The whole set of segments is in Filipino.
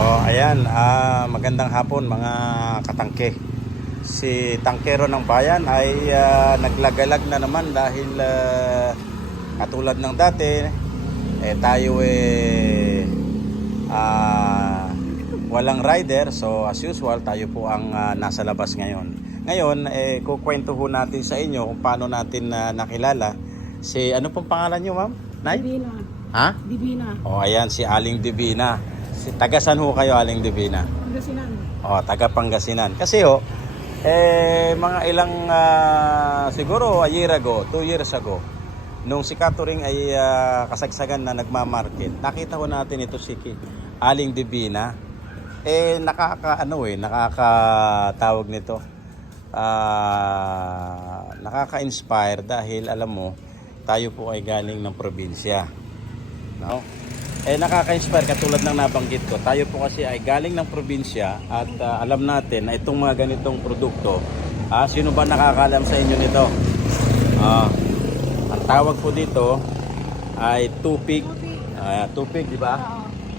Oh, ayan, ah, magandang hapon mga katangke. Si tangkero ng bayan ay ah, naglagalag na naman dahil ah, katulad ng dati, eh, tayo eh ah, walang rider. So as usual, tayo po ang ah, nasa labas ngayon. Ngayon, eh, kukwento ho natin sa inyo kung paano natin na nakilala si, ano pong pangalan nyo ma'am? Nay? Divina. Ha? Divina. O ayan, si Aling Divina. Tagasan ho kayo, Aling Divina? Pangasinan. O, taga Pangasinan. Kasi ho, eh, mga ilang, ah, siguro a year ago, two years ago, nung si Katuring ay ah, kasagsagan na nagmamarket, nakita ho natin ito si Aling Divina. Eh, nakaka, ano eh, nakakatawag nito. Ah, nakaka-inspire dahil alam mo, tayo po ay galing ng probinsya. No? Eh nakaka-inspire katulad ng nabanggit ko. Tayo po kasi ay galing ng probinsya at ah, alam natin na itong mga ganitong produkto, ah, sino ba nakakaalam sa inyo nito? Ah, ang tawag po dito ay tupig. Ah, tupig, di ba?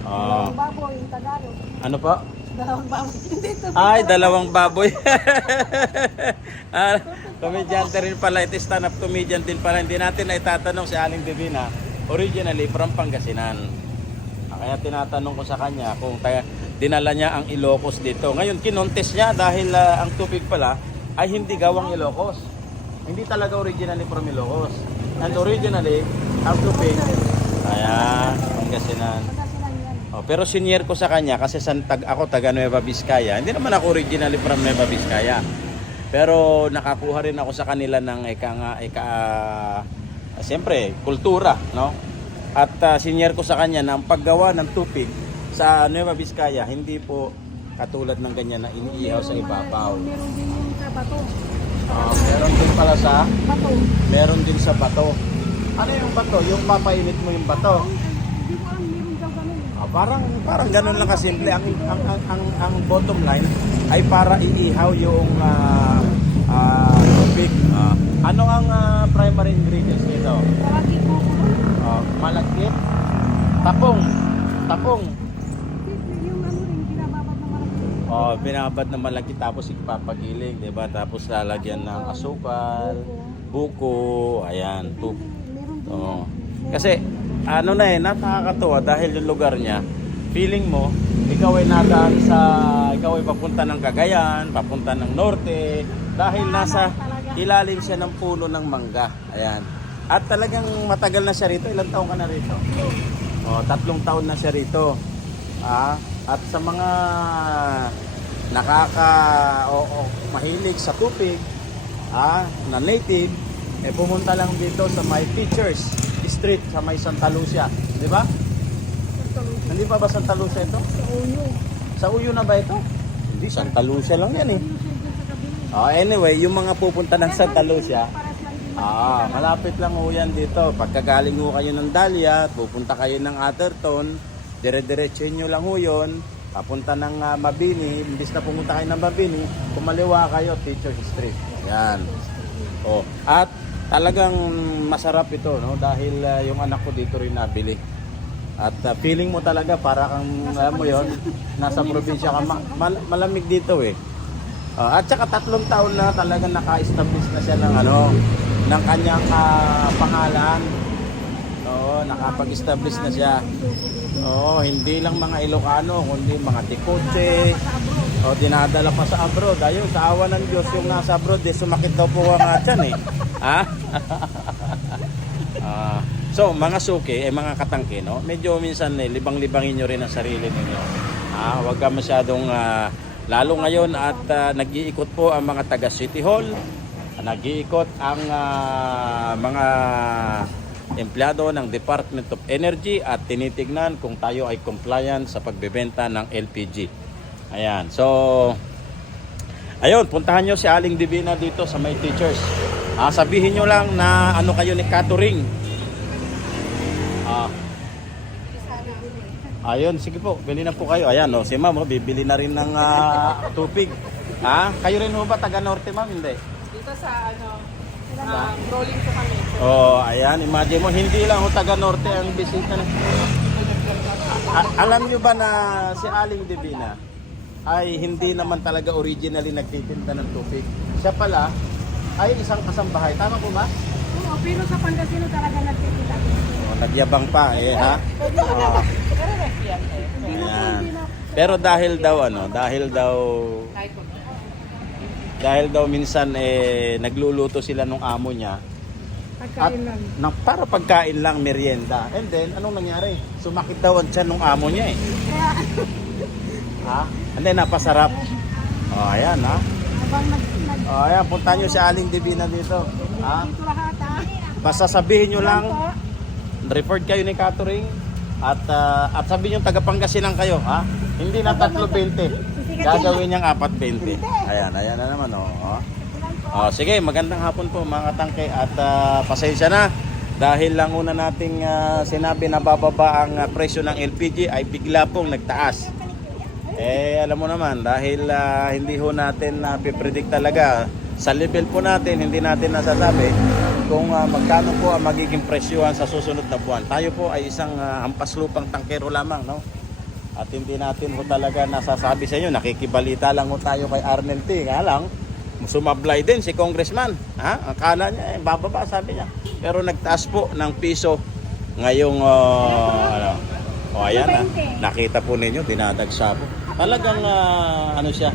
Ah, Dalawang baboy, Tagalog. ano po? Dalawang baboy. Ay, dalawang baboy. ah, komedyante rin pala. Ito stand-up comedian din pala. Hindi natin na itatanong si Aling Divina. Originally from Pangasinan. Kaya tinatanong ko sa kanya kung taga, dinala niya ang Ilocos dito. Ngayon, kinontes niya dahil ah, ang tubig pala ay hindi gawang Ilocos. Hindi talaga originally from Ilocos. And originally, ang tubig, ayan, Pangasinan. Oh, pero senior ko sa kanya kasi san tag ako taga Nueva Vizcaya. Hindi naman ako originally from Nueva Vizcaya. Pero nakakuha rin ako sa kanila ng eka nga eka ah, siyempre kultura, no? At ah, senior ko sa kanya na ang paggawa ng tupig sa Nueva Vizcaya hindi po katulad ng ganyan na iniihaw sa ibabaw. Meron din yung sa bato. Ah, meron din pala sa Bato. meron din sa bato. Ano yung bato? Yung papainit mo yung bato. Eh. Ah, parang parang ganun lang kasimple ang ang ang ang, ang bottom line ay para iihaw yung ah ah, tubig. Ah, ano ang ah, primary ingredients nito? Palagi po ko. Ah, malagkit, tapong, tapong. Yung ano rin, binababad na malaki. Oh, binabad na malagkit tapos ipapagiling, 'di ba? Tapos lalagyan ng asukal, buko, ayan, din. Oo. Kasi ano na eh, nakakatuwa dahil yung lugar niya, feeling mo, ikaw ay nadaan sa, ikaw ay papunta ng Cagayan, papunta ng Norte, dahil nasa ilalim siya ng puno ng mangga. Ayan. At talagang matagal na siya rito. Ilang taon ka na rito? Oh, tatlong taon na siya rito. Ah, at sa mga nakaka o, o mahilig sa tubig, ah, na native, eh pumunta lang dito sa may Teachers Street sa may Santa Lucia, di ba? Hindi pa ba Santa Lucia ito? Sa uyo. Sa Uyo na ba ito? Hindi, Santa Lucia lang yan eh. Ah, anyway, yung mga pupunta ng Santa Lucia. Ah, malapit lang ho yan dito. Pagkagaling ho kayo ng Dahlia, pupunta kayo ng Atherton, dire-diretsuhin nyo lang ho yun, papunta ng ah, Mabini, imbis na pumunta kayo ng Mabini, kumaliwa kayo, Teacher Street. Yan. Oh, at talagang masarap ito, no? Dahil ah, yung anak ko dito rin nabili. At ah, feeling mo talaga para kang alam mo 'yon, nasa probinsya ka Ma- mal- malamig dito eh. Ah, at saka tatlong taon na talaga naka-establish na siya ng ano, ng kanyang ah, pangalan. Oo, nakapag-establish na siya. Oo, hindi lang mga Ilocano, kundi mga Tikotse. O, dinadala pa sa abroad. Ayun, sa awa ng Diyos, yung nasa abroad, eh, sumakit daw po ang atyan eh. Ha? Ah, so, mga suki, eh, mga katangke, no? Medyo minsan, eh, libang-libangin nyo rin ang sarili ninyo. Ah, huwag ka masyadong, ah, lalo ngayon at ah, nag-iikot po ang mga taga City Hall, nag-iikot ang ah, mga empleyado ng Department of Energy at tinitignan kung tayo ay compliant sa pagbebenta ng LPG. Ayan. So, ayun, puntahan nyo si Aling Divina dito sa may teachers. Ah, sabihin nyo lang na ano kayo ni Katuring. Ah, ayun, sige po, bili na po kayo. Ayan, oh, si ma'am, oh, bibili na rin ng ah, tubig. Ha? Kayo rin ho ba taga Norte, ma'am? Hindi. Dito sa ano, sa rolling po kami. Oh, ayan, imagine mo, hindi lang ho taga Norte ang bisita na. A- alam nyo ba na si Aling Divina ay hindi naman talaga originally nagtitinda ng tubig. Siya pala ay isang kasambahay. Tama po ba? Oo, pero sa Pangasinan talaga nagtitita. O, nagyabang pa eh ha. Oo. Pero yan eh. Pero dahil daw ano, dahil daw Kahit dahil daw minsan eh nagluluto sila nung amo niya at Pagkain lang. na, para pagkain lang merienda. And then anong nangyari? Sumakit daw ang tiyan nung amo niya eh. Kaya, Ha? And then napasarap. Oh, ayan ha. habang nag, nag, Oh, ayan, punta nyo si Aling Divina dito. Ha? dito lahat ha. Basta sabihin nyo lang, po. report kayo ni Catering at ah, at sabihin nyo taga Pangasinan kayo, ha? Hindi na 3.20. Gagawin niyang 4.20. Ayan, ayan na naman, oh. oh. Oh, sige, magandang hapon po mga katangke at ah, pasensya na dahil lang una nating ah, sinabi na bababa ang ah, presyo ng LPG ay bigla pong nagtaas. Eh, alam mo naman, dahil ah, hindi ho natin na pipredict talaga sa level po natin, hindi natin nasasabi kung ah, magkano po ang magiging presyuhan sa susunod na buwan. Tayo po ay isang ah, hampas lupang tangkero lamang, no? At hindi natin ho talaga nasasabi sa inyo, nakikibalita lang ho tayo kay Arnel T. Nga lang, sumablay din si congressman. Ha? Akala niya, eh, bababa sabi niya. Pero nagtaas po ng piso ngayong, ah, ano, o ayan na, nakita po ninyo, dinadagsa po. Talagang, ah, ano siya,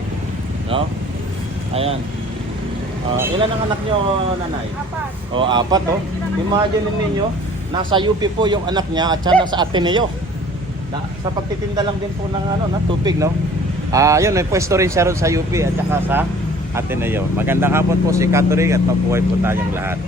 no? Ayan. Ah, ilan ang anak niyo, nanay? Apat. O, apat, oh. Imagine ninyo, nasa UP po yung anak niya at siya nasa Ateneo. Na, sa pagtitinda lang din po ng ano, na tubig, no? Ah, yun, may pwesto rin siya ron sa UP at saka sa Ateneo. Magandang hapon po si Catering at mabuhay po tayong lahat.